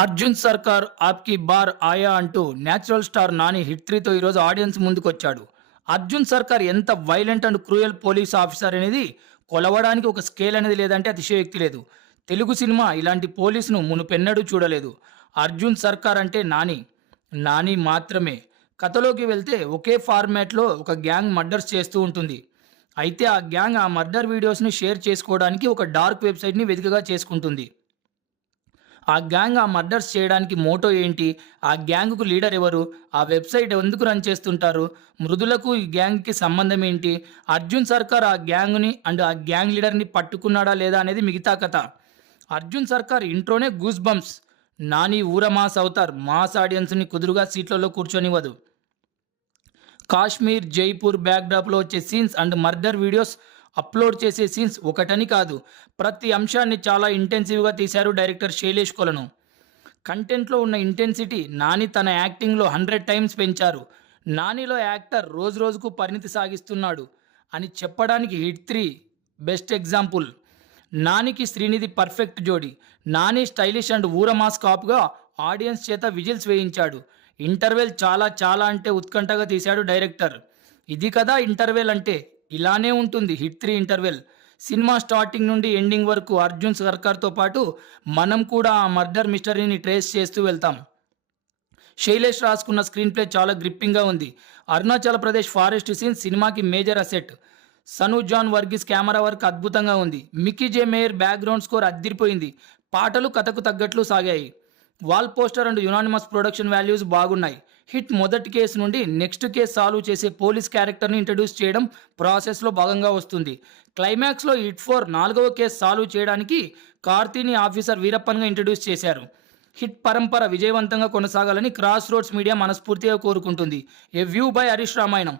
అర్జున్ సర్కార్ ఆప్కి బార్ ఆయా అంటూ న్యాచురల్ స్టార్ నాని హిట్ 3తో ఈరోజు ఆడియన్స్ ముందుకొచ్చాడు. అర్జున్ సర్కార్ ఎంత violent and cruel police officer అనేది కొలవడానికి ఒక స్కేల్ అనేది లేదంటే అతిశయోక్తి లేదు. తెలుగు సినిమా ఇలాంటి పోలీసును మునుపెన్నడూ చూడలేదు. అర్జున్ సర్కార్ అంటే నాని. నాని మాత్రమే. కథలోకి వెళ్తే ఒకే ఫార్మాట్లో ఒక గ్యాంగ్ మర్డర్స్ చేస్తూ ఉంటుంది. అయితే ఆ గ్యాంగ్ ఆ మర్డర్ వీడియోస్ని షేర్ చేసుకోవడానికి ఒక డార్క్ వెబ్సైట్ని వెతికగా చేసుకుంటుంది. ఆ గ్యాంగ్ ఆ మర్డర్స్ చేయడానికి మోటో ఏంటి? ఆ గ్యాంగ్‌కు లీడర్ ఎవరు? ఆ వెబ్‌సైట్ ఎందుకు రన్ చేస్తుంటారు? మృదులకు ఈ గ్యాంగ్‌కి సంబంధం ఏంటి? అర్జున్ సర్కార్ ఆ గ్యాంగ్‌ని అండ్ ఆ గ్యాంగ్ లీడర్‌ని పట్టుకున్నాడా లేదా అనేది మిగతా కథ. అర్జున్ సర్కార్ ఇంట్రోనే గూస్ బంప్స్. నాని ఊర మాస్ అవతార్. మాస్ ఆడియన్స్‌ని కుదురుగా సీట్లలో కూర్చొనివ్వదు. కాశ్మీర్, జైపూర్ బ్యాక్‌డ్రాప్‌లో వచ్చే scenes and murder videos upload చేసే సీన్స్ ఒకటని కాదు. ప్రతి అంశాన్ని చాలా ఇంటెన్సివ్‌గా తీశారు డైరెక్టర్ శైలేష్ కొలను. కంటెంట్‌లో ఉన్న ఇంటెన్సిటీ నాని తన యాక్టింగ్‌లో 100 టైమ్స్ పెంచారు. నానిలో యాక్టర్ రోజురోజుకు పరిణితి సాగిస్తున్నాడు అని చెప్పడానికి హిట్ 3 బెస్ట్ ఎగ్జాంపుల్. నానికి శ్రీనిధి పర్ఫెక్ట్ జోడీ. నాని స్టైలిష్ అండ్ ఊర మాస్ కాప్‌గా ఆడియన్స్ చేత విజిల్స్ వేయించాడు. ఇంటర్వెల్ చాలా చాలా అంటే ఉత్కంఠగా తీశాడు డైరెక్టర్. ఇది కదా ఇంటర్వెల్ అంటే. ఇలానే ఉంటుంది హిట్ 3 ఇంటర్వెల్. సినిమా స్టార్టింగ్ నుండి ఎండింగ్ వరకు అర్జున్ సర్కార్‌తో పాటు మనం కూడా ఆ మర్డర్ మిస్టరీని ట్రేస్ చేస్తూ వెళ్తాం. శైలేష్ రాసుకున్న స్క్రీన్ ప్లే చాలా గ్రిప్పింగ్‌గా ఉంది. అరుణాచల్ ప్రదేశ్ ఫారెస్ట్ సీన్ సినిమాకి major asset. Sanu John Varghese camera work అద్భుతంగా ఉంది. మిక్కీ జే మేయర్ బ్యాక్‌గ్రౌండ్ స్కోర్ అద్దిరిపోయింది. పాటలు కథకు తగ్గట్లు సాగాయి. Wall Poster and unanimous production values బాగున్నాయి. హిట్ మొదటి కేసు నుండి నెక్స్ట్ కేసు సాల్వ్ చేసే పోలీస్ క్యారెక్టర్ని ఇంట్రడ్యూస్ చేయడం ప్రాసెస్లో భాగంగా వస్తుంది. క్లైమాక్స్లో హిట్ 4 నాలుగవ కేసు సాల్వ్ చేయడానికి కార్తీని ఆఫీసర్ వీరప్పన్గా ఇంట్రడ్యూస్ చేశారు. హిట్ పరంపర విజయవంతంగా కొనసాగాలని క్రాస్ రోడ్స్ మీడియా మనస్ఫూర్తిగా కోరుకుంటుంది. ఏ వ్యూ బై హరీష్ రామాయణం.